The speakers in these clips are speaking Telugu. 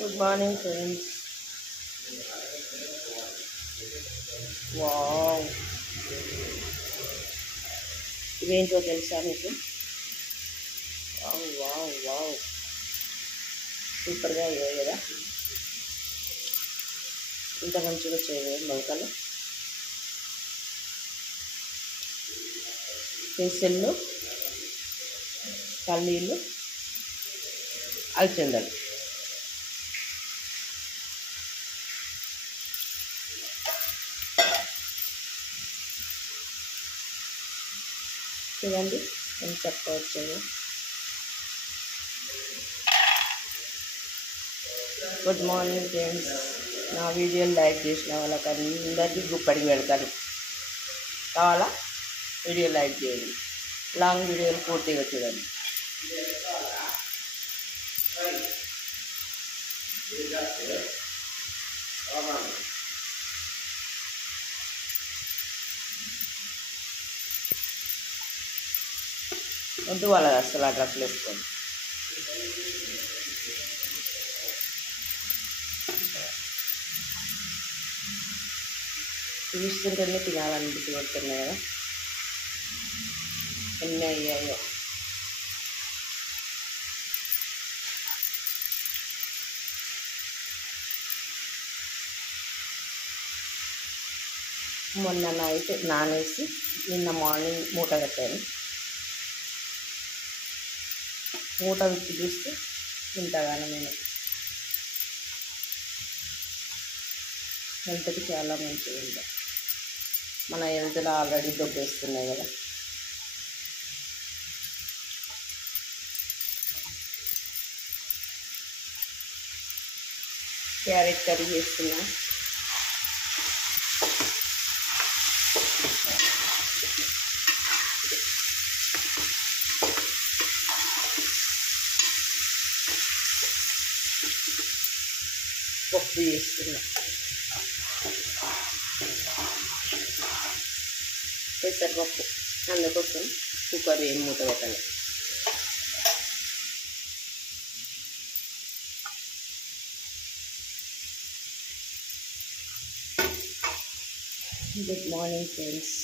Good morning friends. వావ్, ఇవేంటో తెలుసా మీకు? వావ్ వావ్ వావ్, సూపర్గా అయ్యాయి కదా. ఇంత మంచిగా వచ్చాయి కదా మొలకలు. పెసళ్ళు, పల్లీలు, అలచందలు. చూడండి ఎంత చక్కగా వచ్చాయో. Good morning friends. నా వీడియోని లైక్ చేసిన వాళ్ళకి అందరికీ గుప్పడికి పెడతాను. కావాలా? వీడియో లైక్ చేయండి. లాంగ్ వీడియోలు పూర్తిగా చూడండి. వద్దు వాళ్ళది అసలు ఆ డ్రెస్సులు వేసుకోండి. చూస్తుంటేనే తినాలనిపిస్తూ పడుతున్నాయి కదా. ఎన్ని అయ్యాయో. మొన్న నైట్ నానేసి నిన్న మార్నింగ్ మూట కట్టాను. మూట విప్పి చూస్తే ఇంతగానో నేను హెల్త్కి చాలా మంచిది. ఇంకా మన హెల్త్లో ఆల్రెడీ దొబ్బేస్తున్నాయి కదా. క్యారెట్ కర్రీ చేస్తున్నా. పప్పు చేస్తున్నా. పెసరపప్పు, అందుకోసం కుక్కర్ ఏం మూత పెట్టాలి. Good morning friends.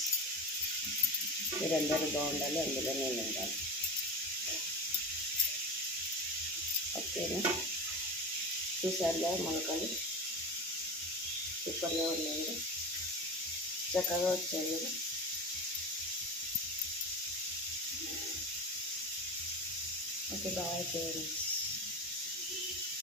మీరందరూ బాగుండాలి, అందులో నేను ఉండాలి. ఓకేనా? చూసారుగా మొలకలు సూపర్గా ఉన్నాయి కదా, చక్కగా వచ్చాయి కదా. Okay, bye friends.